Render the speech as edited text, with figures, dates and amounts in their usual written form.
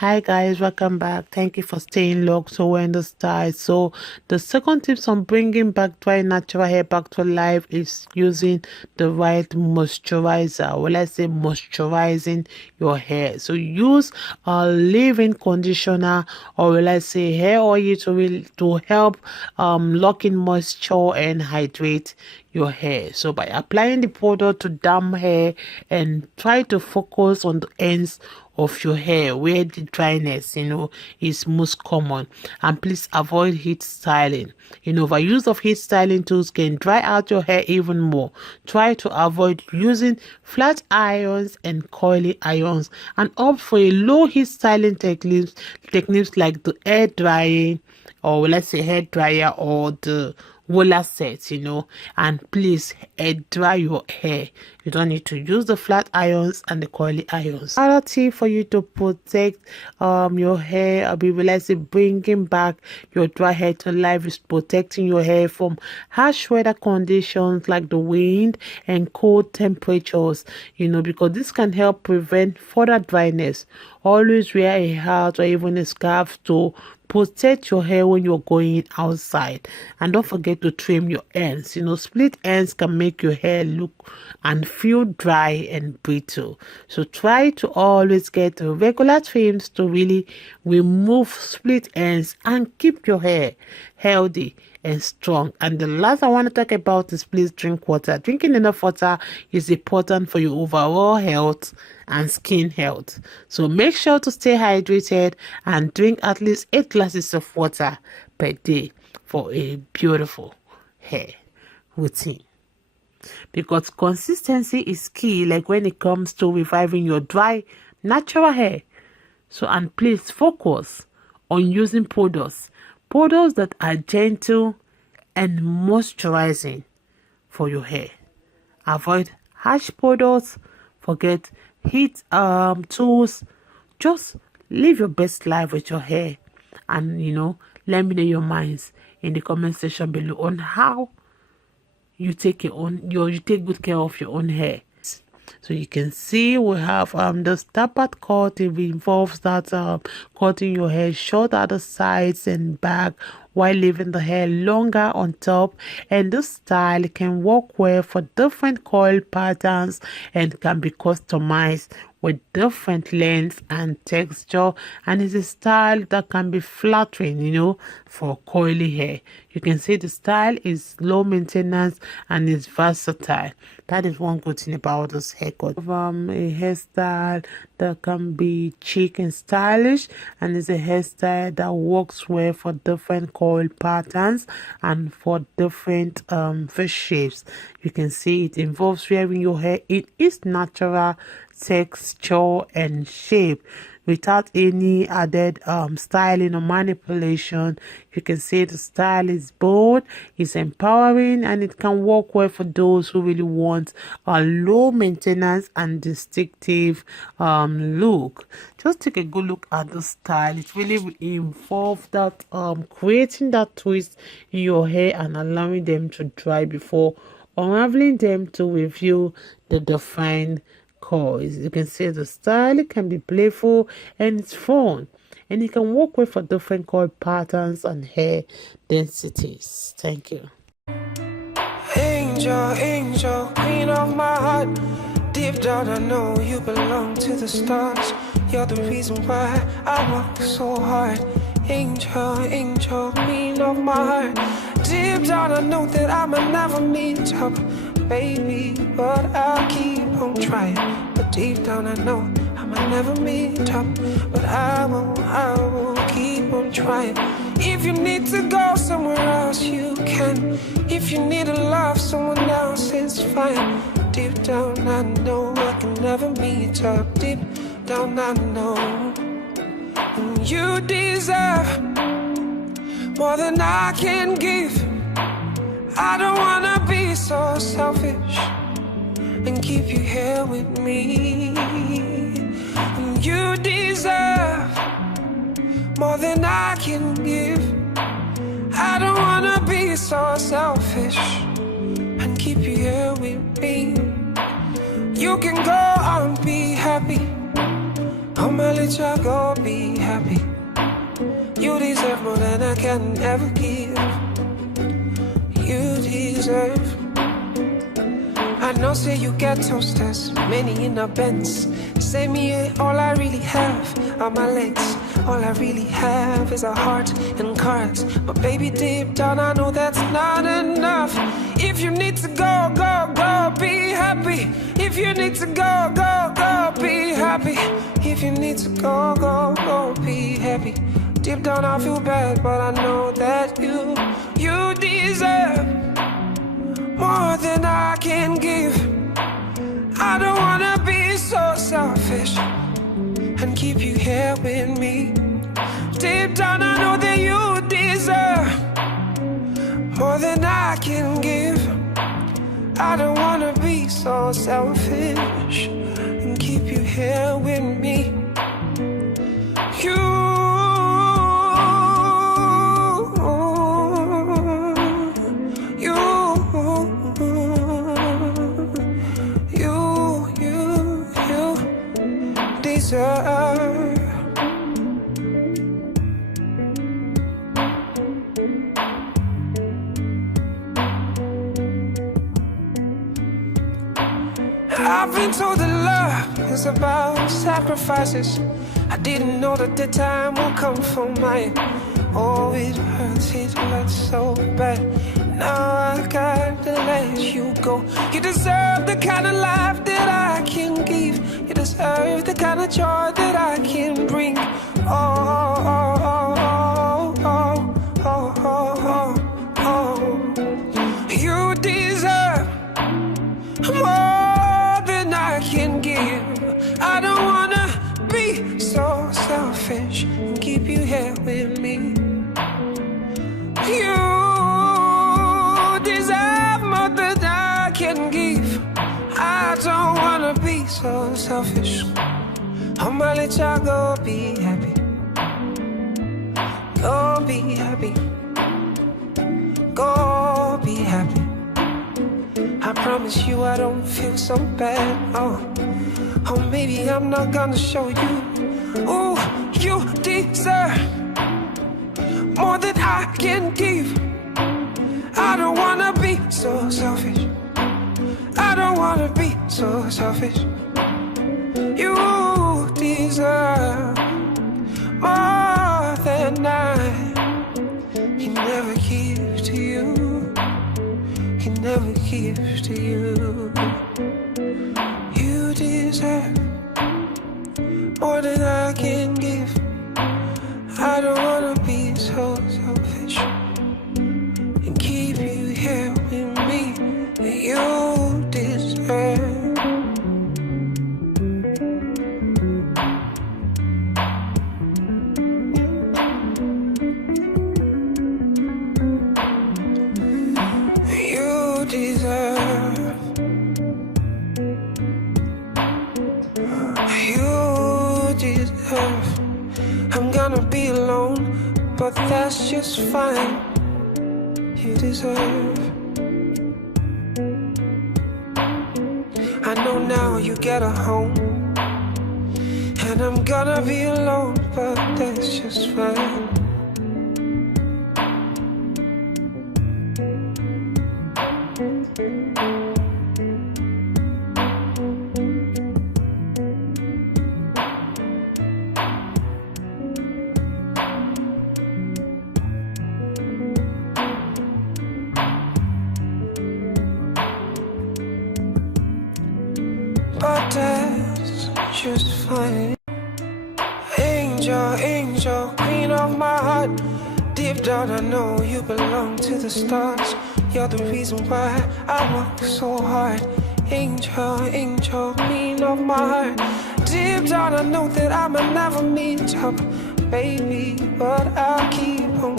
Hi guys, welcome back. Thank you for staying logged. So we're in the style. So the second tips on bringing back dry natural hair back to life is using the right moisturizer. Well, let's say moisturizing your hair. So use a leave-in conditioner, or let's say hair oil to help lock in moisture and hydrate your hair. So by applying the product to damp hair, and try to focus on the ends of your hair where the dryness is most common, and please avoid heat styling. Overuse of heat styling tools can dry out your hair even more. Try to avoid using flat irons and coily irons, and opt for a low heat styling techniques like the air drying, or let's say hair dryer, or the roller set. And please air dry your hair. You don't need to use the flat irons and the coily irons. Another tip for you to protect your hair, let's say bringing back your dry hair to life, is protecting your hair from harsh weather conditions like the wind and cold temperatures, because this can help prevent further dryness. Always wear a hat or even a scarf to protect your hair when you're going outside, and don't forget to trim your ends. Split ends can make your hair look and feel dry and brittle, so try to always get regular trims to really remove split ends and keep your hair healthy and strong. And the last I want to talk about is please drink water. Drinking enough water is important for your overall health and skin health. So make sure to stay hydrated and drink at least 8 glasses of water per day for a beautiful hair routine. Because consistency is key, like when it comes to reviving your dry natural hair. So, and please focus on using products that are gentle and moisturizing for your hair. Avoid harsh products. Forget heat tools. Just live your best life with your hair. And let me know your minds in the comment section below on how you take you take good care of your own hair. So you can see we have the step-out cut. It involves that cutting your hair short at the sides and back while leaving the hair longer on top. And this style can work well for different coil patterns and can be customized with different lengths and texture, and it's a style that can be flattering for coily hair. You can see the style is low maintenance and is versatile. That is one good thing about this haircut. A hairstyle that can be chic and stylish, and it's a hairstyle that works well for different coil patterns and for different face shapes. You can see it involves wearing your hair in its natural texture and shape without any added styling or manipulation. You can see the style is bold, it's empowering, and it can work well for those who really want a low maintenance and distinctive look. Just take a good look at the style. It really will involve that creating that twist in your hair and allowing them to dry before unraveling them to reveal the defined curls. You can see the style, it can be playful and it's fun, and it can work well for different curl patterns and hair densities. Thank you. Angel, angel, queen of my heart. Deep down I know you belong to the stars. You're the reason why I work so hard. Angel, angel, queen of my heart. Deep down I know that I'ma never meet up, baby, but I'll keep on trying. But deep down I know I'ma never meet up, but I will keep on trying. If you need to go somewhere else, you can. If you need to love someone else, it's fine. Deep down I know I can never meet up. Deep down I know you deserve more than I can give. I don't wanna be so selfish and keep you here with me. You deserve more than I can give. I don't wanna be so selfish and keep you here with me. You can go and be happy. I'ma let y'all go, be happy. You deserve more than I can ever give. You deserve. I know, say you get toasters, many in a Benz. Say me, all I really have are my legs. All I really have is a heart and cards. But baby, deep down, I know that's not enough. If you need to go, go, go, be happy. If you need to go, go, go, be happy. If you need to go, go, go, be happy. Deep down, I feel bad, but I know that you deserve more than I can give. I don't wanna be so selfish and keep you here with me. Deep down I know that you deserve more than I can give. I don't wanna be so selfish and keep you here with me. I've been told that love is about sacrifices. I didn't know that the time will come for mine. Oh, it hurts so bad. Now I gotta let you go. You deserve the kind of life that I can give. You deserve the kind of joy that I can bring. You deserve more than I can give. I don't wanna be so selfish and keep you here with me. You deserve more than I can give. I don't wanna be so selfish. I'ma let y'all go, be happy. Go be happy. Go be happy. I promise you I don't feel so bad. Oh, maybe I'm not gonna show you. Oh, you deserve more than I can give. I don't wanna be so selfish. I don't wanna be so selfish. You deserve more than I can never give to you. Can never give to you. You deserve more than I can give. I don't wanna be so selfish and keep you here with me. You deserve. You deserve. You deserve. I'm gonna be alone, but that's just fine. You deserve. I know now you get a home, and I'm gonna be alone, but that's just fine. But that's just fine. Angel, angel, queen of my heart. Deep down I know you belong to the stars. You're the reason why I work so hard. Angel, angel, queen of my heart. Deep down I know that I'ma never meet up, baby, but I'll keep on